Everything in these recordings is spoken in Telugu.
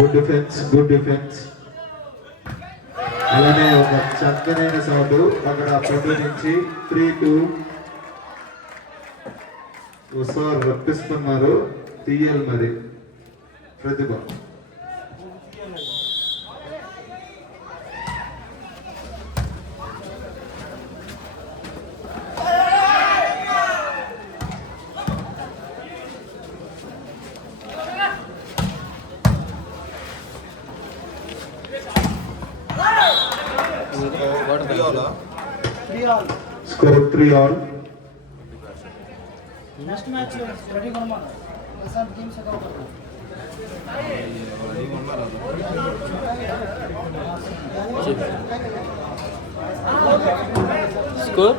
గుడ్ డిఫెన్స్ గుడ్ డిఫెన్స్ అలానే ఒక చక్కనైన సౌండ్ అక్కడ పొద్దు నుంచి త్రీ టూ సార్ రప్పిస్తున్నారు. తీయాలి మరి. ప్రతిభ. Score three all next match ready కొనమాట Prashanth game set అవుతారు స్కోర్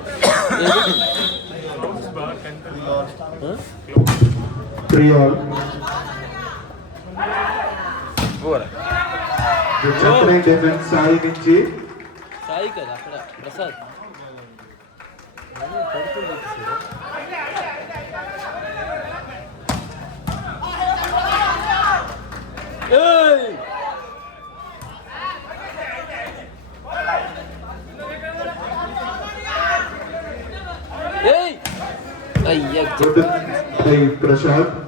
త్రీ ఆల్ చక్కనైన డిఫెన్స్ సాయి నుంచి సాయి కదా అక్కడ Prasad ơi Ei! Ai, ai. Product, the pressure.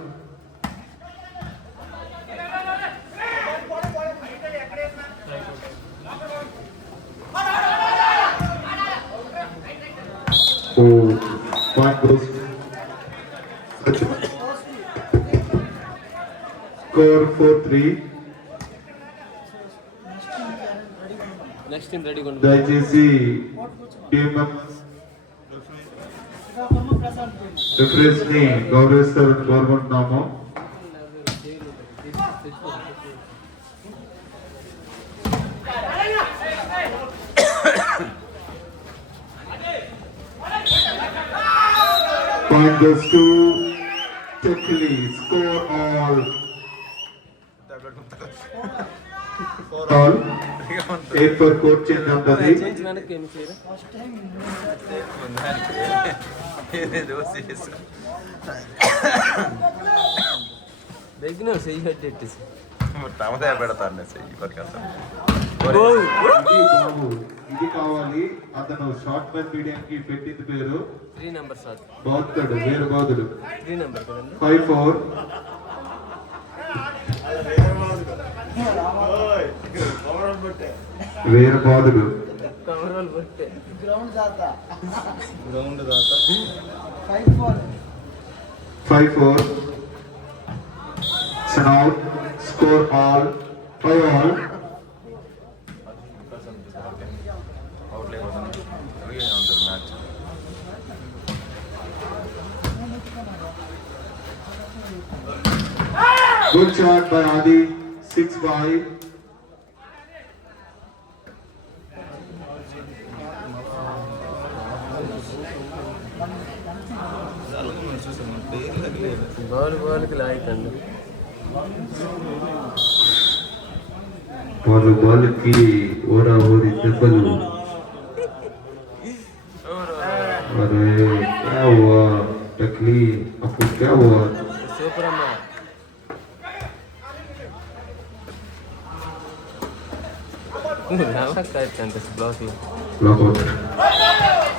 Four three దయచేసి రిఫరెన్స్ని గౌరవిస్తారని కోరుకుంటున్నాము Point goes to Tekli. Score all. All. Eight for court change ఉంటుంది చేంజ్ వెనక్కి ఏమి చేయరా ఫస్ట్ టైం దగ్గర చెయ్యి కట్టేసి టమదా పెడతాను చెయ్యి పరికల్తాను ఇది బాబు ఇది కావాలి అతను షార్ట్ మెన్ మీడియం కి పెట్టింది పేరు త్రీ నెంబర్ సార్ బౌద్ధుడు వీర బౌద్ధుడు త్రీ నెంబర్ కదండి ఫైవ్ ఫోర్ వీర బౌద్ధుడు కమరాలు పట్టే గ్రౌండ్ దాత గ్రౌండ్ దాత five four five four out score all five all out లేకపోతాను అలాగే ఉంటుంది మ్యాచ్ గుడ్ और बॉल की ओरा हो रही डबल अरे क्या हुआ? टकली आपको क्या हुआ? Block out.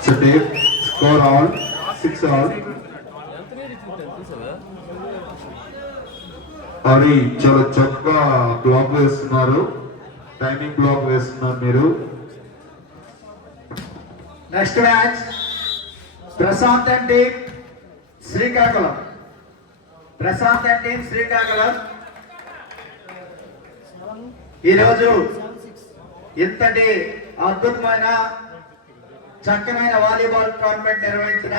Sadev, score all, six all. అది చాలా చక్కగా బ్లాక్ వేస్తున్నారు. టైమింగ్ బ్లాక్ వేస్తున్నారు మీరు. Next match Prashanth and team Srikakulam. Prashanth and team Srikakulam. ఈరోజు ఇంతటి అద్భుతమైన చక్కనైన వాలీబాల్ టోర్నమెంట్ నిర్వహించిన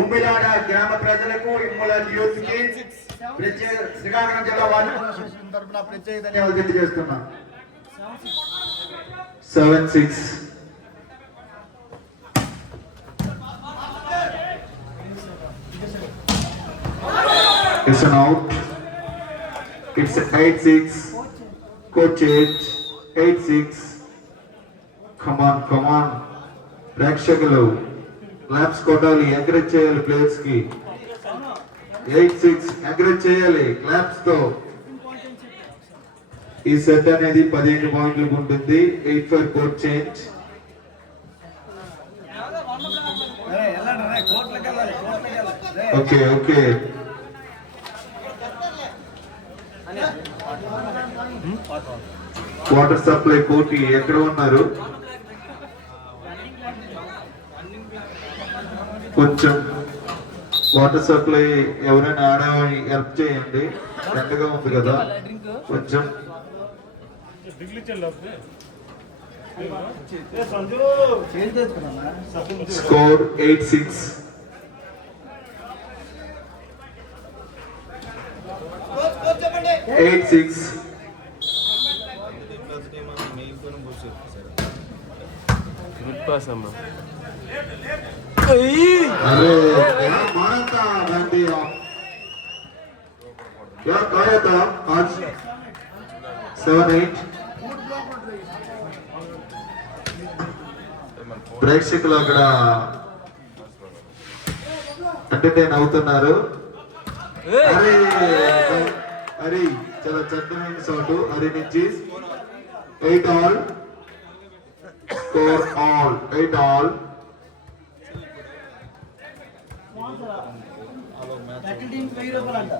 ఉమ్మిలాడ గ్రామ ప్రజలకు ఇమ్ముల యూత్కి ప్రత్యేక శ్రీకాకుళం జిల్లా అసోసియేషన్ తరఫున ప్రత్యేక ధన్యవాదాలు తెలియజేస్తున్నాం seven six It's an out. It's eight six. Coach eight. Eight six. Come on, come on. ప్రేక్షకులు క్లాప్స్ కొట్టాలి ఎంకరేజ్ చేయాలి ప్లేయర్స్కి ఎయిట్ సిక్స్ ఎంకరేజ్ చేయాలి క్లాప్స్తో. ఈ సెట్ అనేది పదిహేను పాయింట్లకు ఉంటుంది. Eight five court change okay okay water supply Koti ఎక్కడ ఉన్నారు? కొంచెం వాటర్ సప్లై ఎవరైనా ఆడవాళ్ళని హెల్ప్ చేయండి. ఎండగా ఉంది కదా. కొంచెం. Score eight six eight six good pass అమ్మా. अरे क्या खाया था आज सेवन एट ప్రేక్షకులు అక్కడ ఎంటర్టైన్ అవుతున్నారు అరే అరే చాలా చక్కమైన షాట్ అరే నుంచి eight all score all eight all technique team వెయ్యి రూపాయలు అంట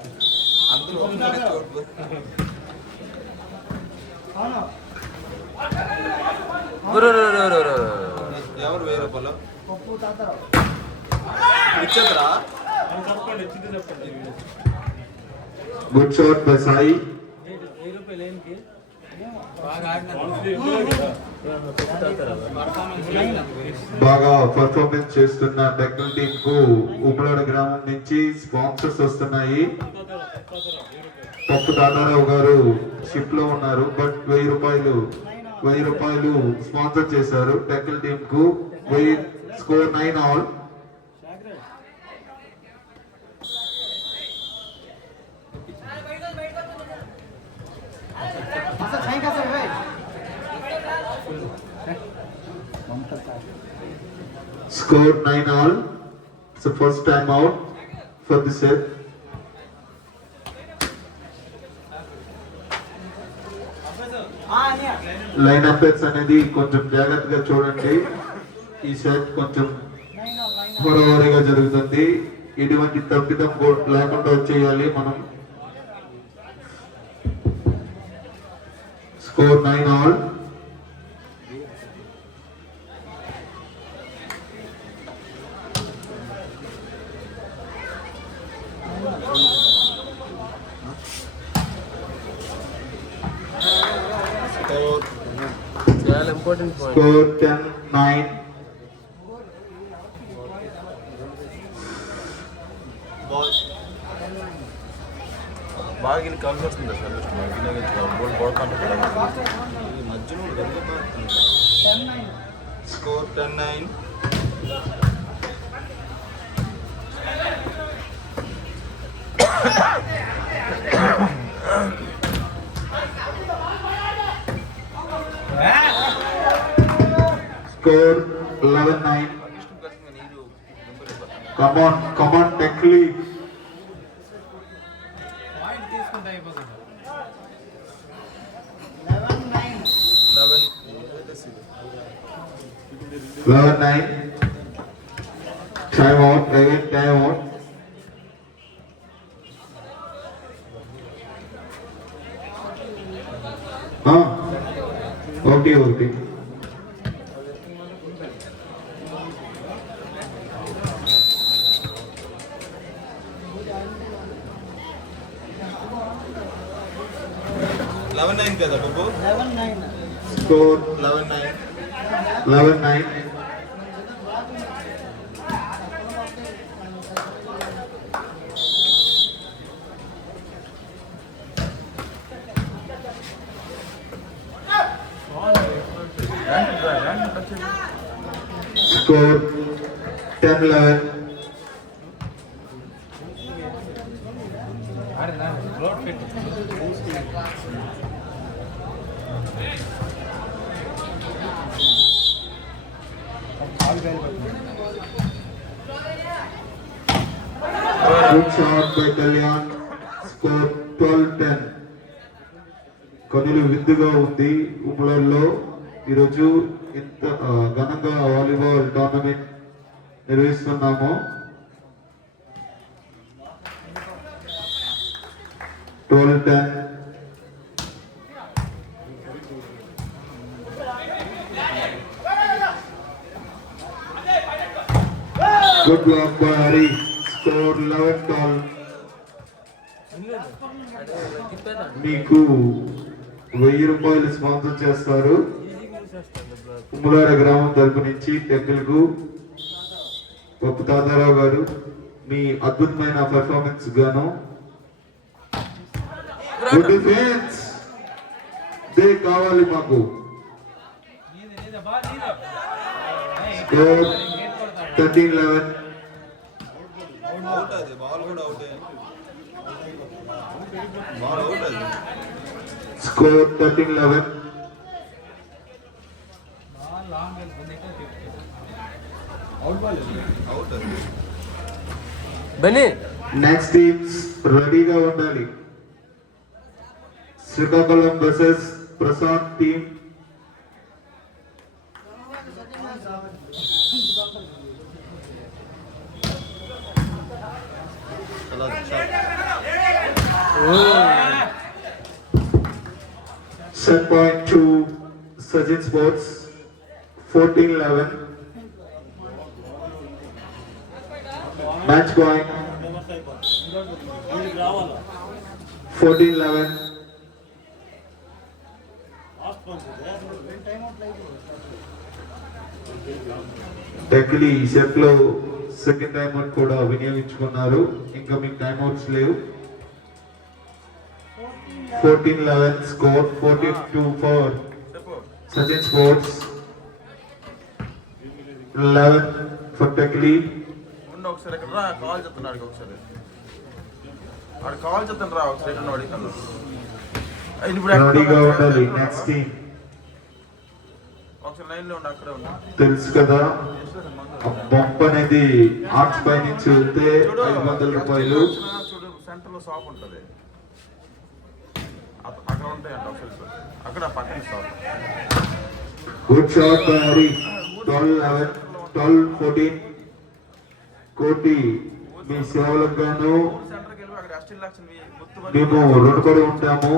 ఒరే, ఒరే. ఎవరు వెయ్యి రూపాయలు? పప్పు తాతారు ఇచ్చేద్దరా? గుడ్ షాట్ బై సాయి బాగా బాగా పర్ఫార్మెన్స్ చేస్తున్న టెక్నికల్ టీమ్కు ఉమ్మలాడ గ్రామం నుంచి స్పాన్సర్స్ వస్తున్నాయి. పప్పు దాదారావు గారు షిప్లో ఉన్నారు బట్ వెయ్యి రూపాయలు వెయ్యి రూపాయలు స్పాన్సర్ చేశారు టెక్నికల్ టీమ్కు. వెయ్యి score nine all scored 9 all. It's the first time out for the set. Line updates అనేది కొంచెం జాగ్రత్తగా చూడండి ఈ సెట్ కొంచెం హోరహోరీగా జరుగుతుంది ఎటువంటి తప్పిదం లేకుండా చేయాలి మనం score nine all Important point. Score 10, 9, score eleven nine come on come on టెక్లీ eleven nine time out again time out okay okay score 11 9. 11 9. Score 10 11. Good shot by Kalyan. Score 12-10. కనులు విందుగా ఉంది ఉమ్మలలో ఈరోజు ఇంత ఆ, ఘనంగా వాలీబాల్ టోర్నమెంట్ నిర్వహిస్తున్నాము twelve ten good block by Hari score eleven twelve మీకు వెయ్యి రూపాయలు స్పాన్సర్ చేస్తారు. ఉమ్మలాడ గ్రామం తరపు నుంచి టెక్కలకు గొప్ప తాతారావు గారు మీ అద్భుతమైన పెర్ఫార్మెన్స్ గాను. గుడ్ డిఫెన్స్ దే కావాలి మాకు. స్కోర్ థర్టీన్ లెవెన్ అవుట్ అది బాల్ కూడా అవుటే బాల్ అవుట్ అది స్కోర్ థర్టీన్ లెవెన్ అవుట్ అది బన్నీ నెక్స్ట్ టీమ్స్ రెడీగా ఉండాలి Srikakulam versus Prasad team set point to Sachin sports fourteen eleven match point fourteen eleven టెక్లీ సెట్లో సెకండ్ టైం అవుట్ కూడా వినియోగించుకున్నారు. ఇంకా మీకు టైం అవుట్స్ లేవు. Fourteen eleven score fourteen to for Sachin sports eleven for టెక్లీ ఒకసారి ఇక్కడ రా కాల్ చెప్తున్నాడు ఒకసారి. కాల్ చెప్తాను రా ఒకసారి ఇక్కడ తెలుసు కదా బంప్ అనేది ఆర్ట్స్ పై నుంచి వెళ్తే ఐదు వందల రూపాయలు. సెంటర్లో షాప్ ఉంటది. అక్కడ పక్కన good shot Hari twelve eleven twelve fourteen కోటి మీ సేవలకు గాను మేము రుణపడి ఉంటాము.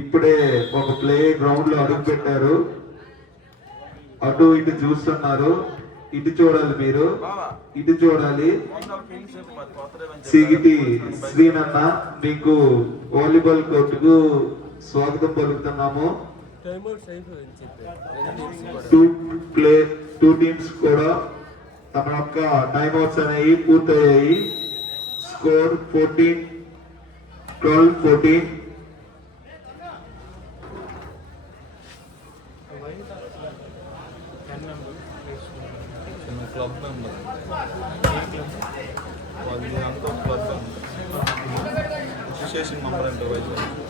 ఇప్పుడే ఒక ప్లే గ్రౌండ్లో అడుగు పెట్టారు. అటు ఇటు చూస్తున్నారు. ఇటు చూడాలి మీరు. ఇటు చూడాలి. సిగిటి శ్రీనన్న మీకు వాలీబాల్ కోర్టుకు స్వాగతం పలుకుతున్నాము. టైం అవుట్స్ అయిపోయింది చెప్పి రెండు teams కూడా. టూ ప్లే టూ టీమ్స్ కూడా తమ యొక్క టైమ్ అవుట్స్ అనేవి పూర్తయ్యాయి. స్కోర్ ఫోర్టీన్ ట్వెల్వ్ ఫోర్టీన్ చిన్న క్లబ్ మెంబర్. వాళ్ళు అంతా క్లబ్ మెంబర్. అసోసియేషన్ మెంబర్ అంటే Vizag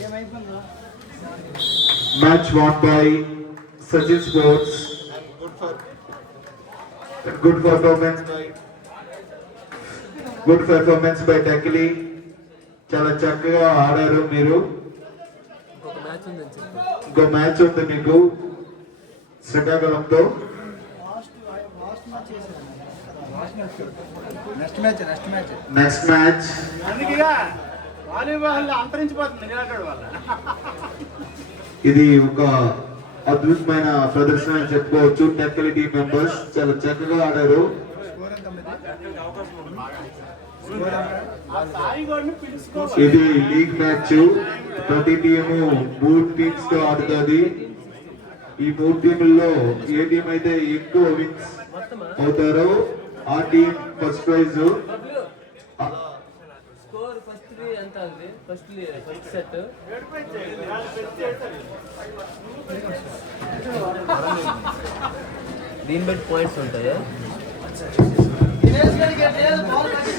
ఏమైపోయిందో match won by Sachin sports good for good performance by good performance by టెక్లీ చాలా చక్కగా ఆడారు మీరు ఇంకొక మ్యాచ్ ఉందని చెప్పి ఇంకో మ్యాచ్ ఉంది మీకు శ్రీకాకుళంతో next match next match next match అందుకే వాలీబాల్ అంతరించిపోతుంది నిలకడ వల్ల. ఇది ఒక అద్భుతమైన ప్రదర్శన అని చెప్పుకోవచ్చు. టెక్కలి టీం మెంబర్స్ చాలా చక్కగా ఆడారు. ఇది లీగ్ మ్యాచ్. ప్రతి టీము మూడు టీమ్స్తో ఆడుతుంది. ఈ మూడు టీముల్లో ఏ టీం అయితే ఎక్కువ విన్స్ అవుతారో ఆ team first prize score first ఎంత ఉంది ఫస్ట్ ఫస్ట్ సెట్ దీన్ని బట్టి పాయింట్స్ ఉంటాయా? దినేష్ గారికి లేదు బాల్ కట్?